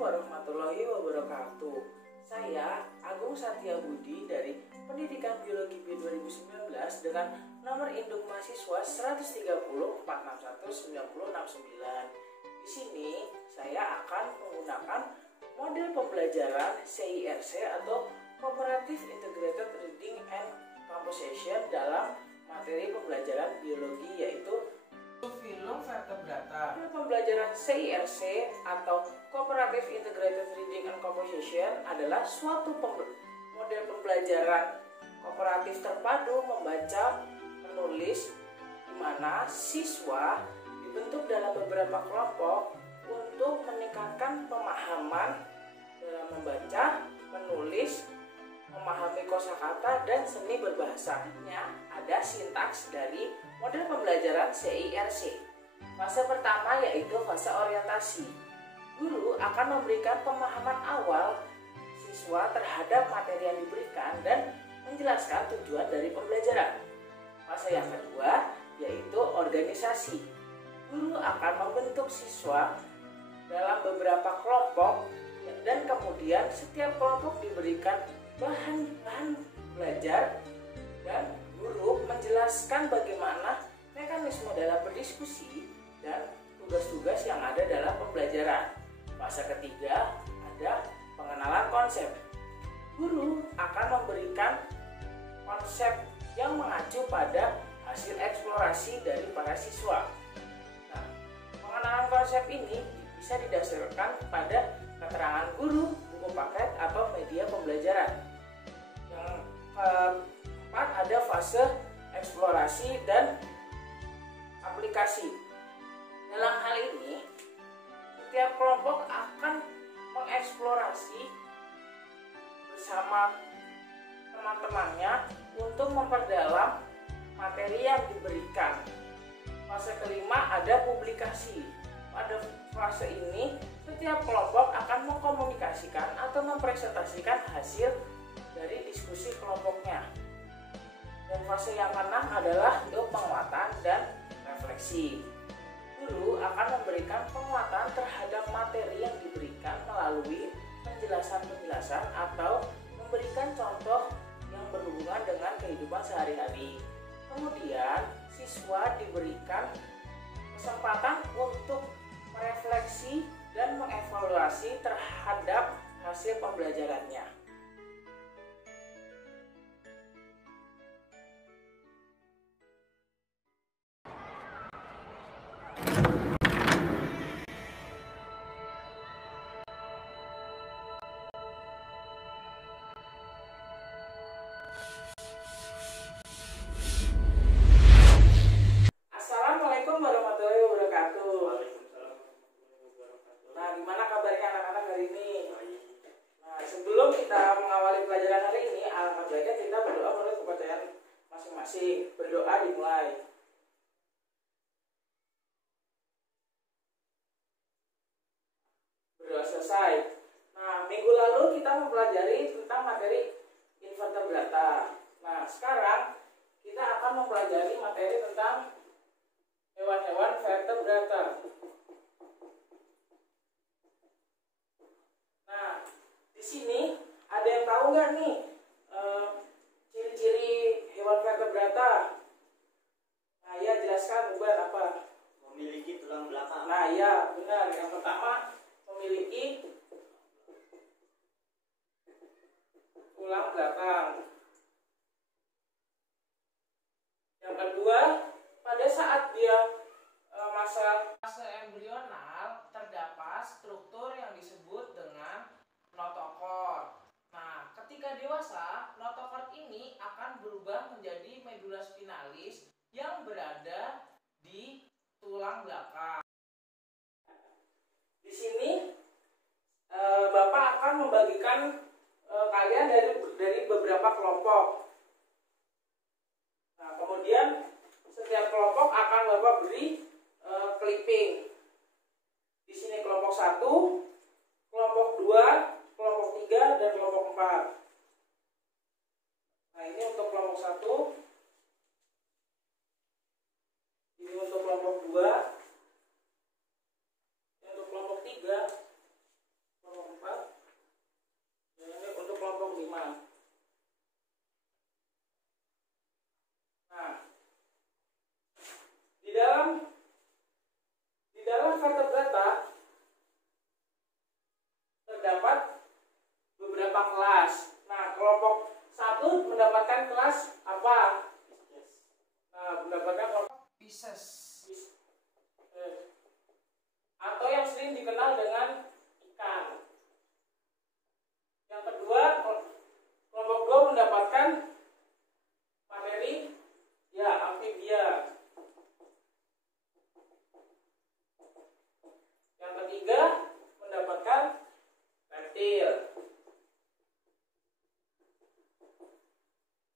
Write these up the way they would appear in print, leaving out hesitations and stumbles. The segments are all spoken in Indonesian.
warahmatullahi wabarakatuh. Saya Agung Satya Budi dari Pendidikan Biologi B 2019 dengan nomor induk mahasiswa 130461969. Di sini saya akan menggunakan model pembelajaran CIRC atau Cooperative Integrated Reading and Composition dalam materi pembelajaran biologi, yaitu Phylum Vertebrata. Pembelajaran CIRC atau Cooperative Integrated Reading and Composition adalah suatu model pembelajaran kooperatif terpadu membaca menulis, di mana siswa dibentuk dalam beberapa kelompok untuk meningkatkan pemahaman dalam membaca, menulis, memahami kosakata dan seni berbahasanya. Ada sintaks dari model pembelajaran CIRC. Fase pertama yaitu fase orientasi. Guru akan memberikan pemahaman awal siswa terhadap materi yang diberikan dan menjelaskan tujuan dari pembelajaran. Fase yang kedua yaitu organisasi. Guru akan membentuk siswa dalam beberapa kelompok dan kemudian setiap kelompok diberikan bahan belajar dan guru menjelaskan bagaimana mekanisme dalam berdiskusi dan tugas-tugas yang ada dalam pembelajaran. Fase ketiga ada pengenalan konsep. Guru akan memberikan konsep yang mengacu pada hasil eksplorasi dari para siswa. Nah, pengenalan konsep ini bisa didasarkan pada keterangan guru, buku paket, atau media pembelajaran. Yang keempat ada fase eksplorasi dan aplikasi. Dalam hal ini, setiap kelompok akan mengeksplorasi bersama teman-temannya untuk memperdalam materi yang diberikan. Fase kelima ada publikasi. Pada fase ini, setiap kelompok akan mengkomunikasikan atau mempresentasikan hasil dari diskusi kelompoknya. Dan fase yang keenam adalah penguatan dan refleksi. Guru akan memberikan penguatan terhadap materi yang diberikan melalui penjelasan-penjelasan atau memberikan contoh yang berhubungan dengan kehidupan sehari-hari. Kemudian siswa diberikan kesempatan untuk merefleksi dan mengevaluasi terhadap hasil pembelajarannya. Assalamualaikum warahmatullahi wabarakatuh. Nah, gimana kabarnya anak-anak hari ini? Nah, sebelum kita mengawali pelajaran hari ini, alangkah baiknya kita berdoa menurut kepercayaan masing-masing. Berdoa dimulai. Berdoa selesai. Nah, minggu lalu kita mempelajari tentang materi invertebrata. Nah, sekarang kita akan mempelajari materi tentang hewan-hewan vertebrata. Nah, di sini ada yang tahu nggak nih ciri-ciri hewan vertebrata? Nah, ya jelaskan, bukan apa? Memiliki tulang belakang. Nah, ya benar. Yang pertama memiliki tulang belakang. Yang kedua, pada saat dia fase embrional terdapat struktur yang disebut dengan notochord. Nah, ketika dewasa, notochord ini akan berubah menjadi medula spinalis yang berada di tulang belakang. Di sini Bapak akan membagikan kalian dari beberapa kelompok. Nah, kemudian setiap kelompok akan Bapak beri clipping. Di sini kelompok 1, kelompok 2, kelompok 3, dan kelompok 4. Nah, ini untuk kelompok 1. Ini untuk kelompok 2. Ini untuk kelompok 3. Kelompok vertebrata terdapat beberapa kelas. Nah, kelompok 1 mendapatkan kelas apa? Nah, mendapatkan kelompok Pisces. Atau yang sering dikenal dengan ikan. Yang kedua, kelompok 2 mendapatkan materi amfibia. Yang ketiga mendapatkan reptil.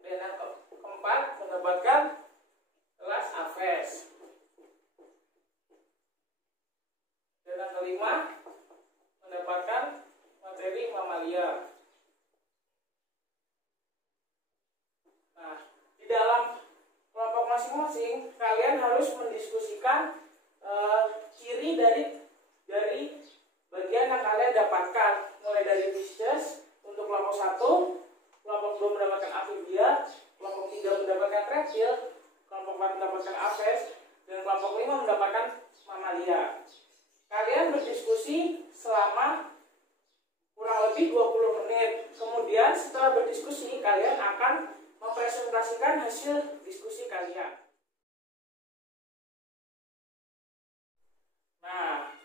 Dan yang keempat mendapatkan kelas Aves. Dan yang kelima mendapatkan materi mamalia. Nah, di dalam kelompok masing-masing kalian harus mendiskusikan ciri dari bagian yang kalian dapatkan, mulai dari Pisces untuk kelompok 1, kelompok 2 mendapatkan amfibia, kelompok 3 mendapatkan reptil, kelompok 4 mendapatkan Aves, dan kelompok 5 mendapatkan mamalia. Kalian berdiskusi selama kurang lebih 20 menit. Kemudian setelah berdiskusi, kalian akan mempresentasikan hasil diskusi kalian. Nah,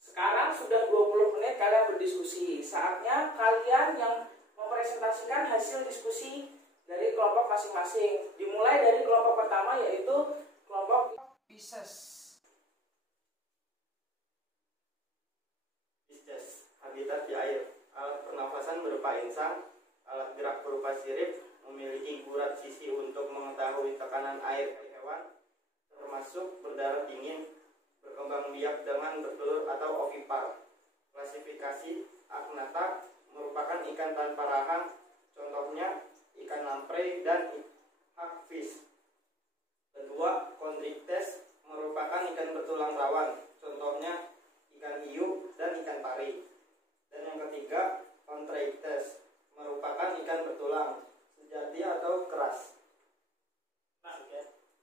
sekarang sudah 20 menit kalian berdiskusi. Saatnya kalian yang mempresentasikan hasil diskusi dari kelompok masing-masing. Dimulai dari kelompok pertama, yaitu kelompok Pisces. Pisces, habitat di air. Alat pernafasan berupa insang, alat gerak berupa sirip, memiliki gurat sisi untuk mengetahui tekanan air dari hewan, termasuk berdarah dingin, berkembang biak dengan bertelur atau ovipar. Klasifikasi Agnatha merupakan ikan tanpa rahang, contohnya ikan lamprey dan hagfish. Kedua, Chondrichthyes merupakan ikan bertulang rawan, contohnya ikan hiu dan ikan pari. Dan yang ketiga, Chondrichthyes merupakan ikan bertulang sejati atau keras.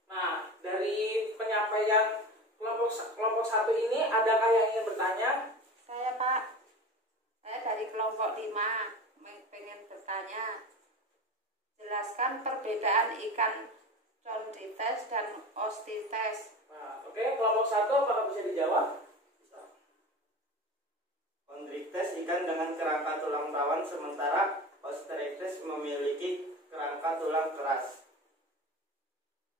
Nah, dari penyampaian kelompok 1 ini, adakah yang ingin bertanya? Saya, Pak. Saya dari kelompok 5 pengen bertanya. Jelaskan perbedaan ikan Chondrichthyes dan Ostichthyes. Nah, oke, kelompok 1 apakah bisa dijawab? Chondrichthyes ikan dengan kerangka tulang rawan, sementara Ostichthyes memiliki kerangka tulang keras.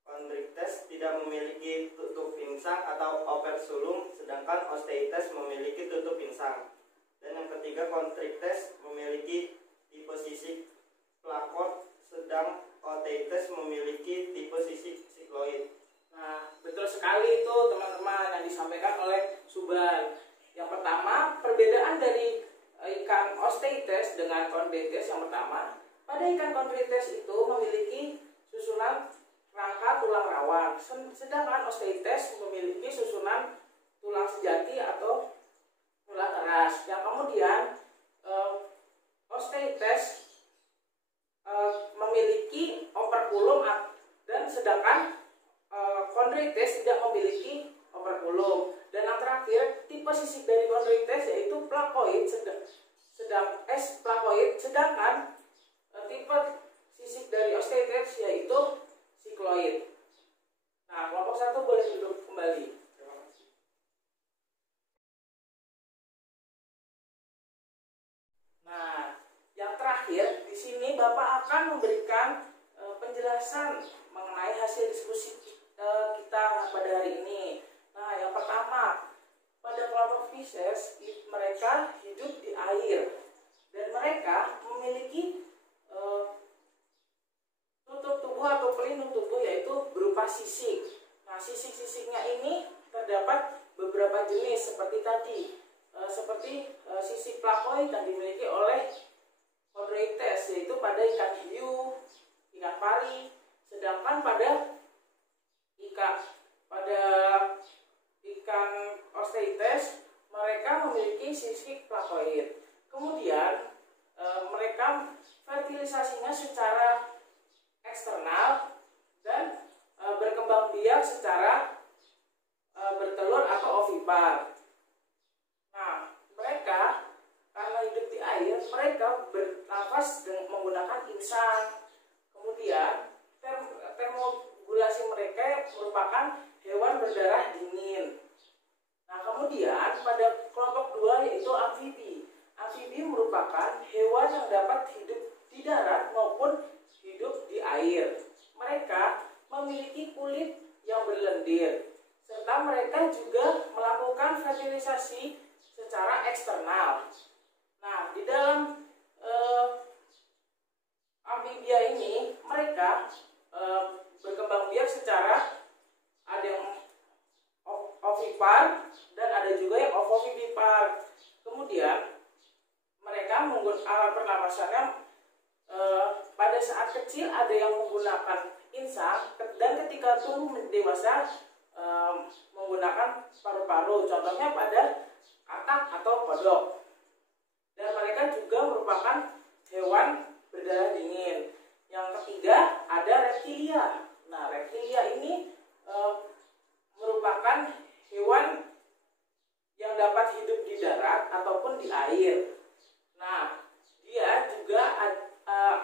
Chondrichthyes tidak memiliki tutup insang atau operculum, sedangkan Osteoites memiliki tutup insang. Dan yang ketiga, Chondrichthyes memiliki tipe sisik plakot, sedang Osteoites memiliki tipe sisik sikloid. Nah, betul sekali itu teman-teman yang disampaikan oleh Subhan. Yang pertama, perbedaan dari ikan Osteoites dengan Chondrichthyes yang pertama, pada ikan Chondrichthyes itu memiliki susunan rangka tulang rawan, sedangkan Osteoites memiliki susunan tulang sejati atau tulang keras. Yang kemudian Osteoites memiliki operculum, dan sedangkan Chondrichthyes tidak memiliki operculum. Dan yang terakhir, tipe sisik dari Chondrichthyes yaitu plakoid, sedangkan tipe sisik dari Osteoites yaitu sikloid. Nah, kelompok 1 boleh duduk kembali. Terima kasih. Nah, yang terakhir di sini Bapak akan memberikan penjelasan mengenai hasil diskusi kita pada hari ini. Nah, yang pertama, pada kelompok Pisces, mereka hidup di air dan mereka memiliki tutup tubuh atau pelindung tubuh yaitu berupa sisik. Nah, sisik-sisiknya ini terdapat beberapa jenis seperti tadi, seperti sisik plakoid yang dimiliki oleh Chondrichthyes yaitu pada ikan hiu, ikan pari, sedangkan pada ikan Osteoites mereka memiliki sisik plakoid. Kemudian mereka fertilisasinya secara eksternal dan berkembang biak secara bertelur atau ovipar. bernafas menggunakan insang. Kemudian termogulasi mereka merupakan hewan berdarah dingin. Nah, kemudian pada kelompok 2 yaitu amfibi. Amfibi merupakan hewan yang dapat hidup di darat maupun hidup di air. Mereka memiliki kulit yang berlendir, serta mereka juga melakukan fertilisasi secara eksternal. Nah, di dalam amfibia ini mereka berkembang biak secara ada yang ovipar dan ada juga yang ovovivipar. Kemudian mereka menggunakan alat pernapasannya pada saat kecil ada yang menggunakan insang dan ketika tumbuh dewasa menggunakan paru-paru, contohnya pada katak atau kodok. Dan mereka juga merupakan hewan berdarah dingin. Yang ketiga ada reptilia. Nah, reptilia ini merupakan hewan yang dapat hidup di darat ataupun di air. Nah, dia juga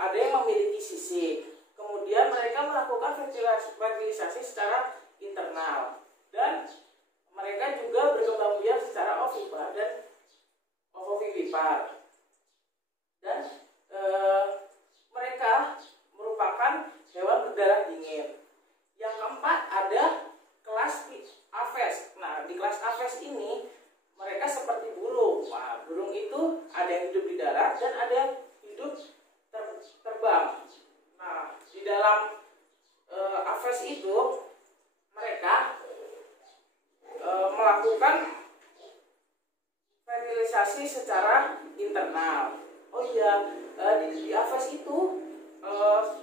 ada yang memiliki sisik. Kemudian mereka melakukan fertilisasi secara internal dan mereka juga berkembang biak secara ovipar dan ovovivipar. Dan mereka merupakan hewan berdarah dingin. Yang keempat ada kelas Aves. Nah, di kelas Aves ini mereka seperti burung. Nah, burung itu ada yang hidup di darat dan ada yang hidup terbang. Nah, di dalam Aves itu mereka melakukan fertilisasi secara internal. Oh iya, di Aves itu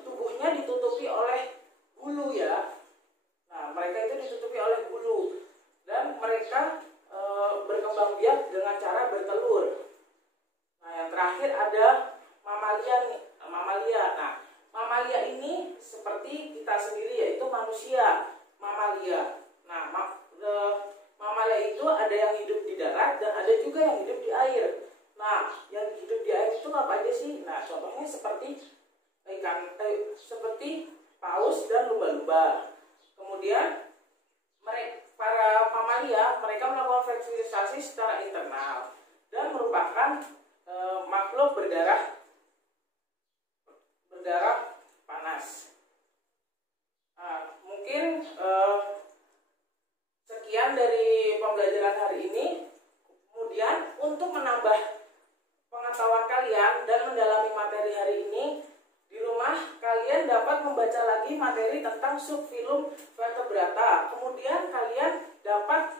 tubuhnya ditutupi oleh bulu ya. Nah, mereka itu ditutupi oleh bulu dan mereka berkembang biak dengan cara bertelur. Nah, yang terakhir ada mamalia nih, mamalia. Nah, mamalia ini seperti kita sendiri yaitu manusia, mamalia. Nah, mamalia itu ada yang hidup di darat dan ada juga yang hidup di air. Nah, yang hidup di air itu apa aja sih? Nah, contohnya seperti ikan, seperti paus dan lumba-lumba. Kemudian para mamalia mereka melakukan fertilisasi secara internal dan merupakan makhluk berdarah panas. Nah, mungkin sekian dari pembelajaran hari ini. Kemudian untuk menambah pengetahuan kalian dan mendalami materi hari ini, di rumah kalian dapat membaca lagi materi tentang subfilum vertebrata. Kemudian kalian dapat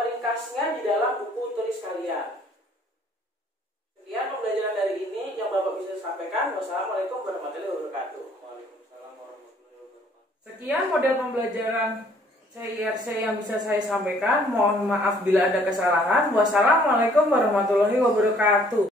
meringkasnya di dalam buku tulis kalian. Sekian pembelajaran dari ini yang Bapak bisa sampaikan. Wassalamualaikum warahmatullahi wabarakatuh. Waalaikumsalam warahmatullahi wabarakatuh. Sekian model pembelajaran CIRC yang bisa saya sampaikan. Mohon maaf bila ada kesalahan. Wassalamualaikum warahmatullahi wabarakatuh.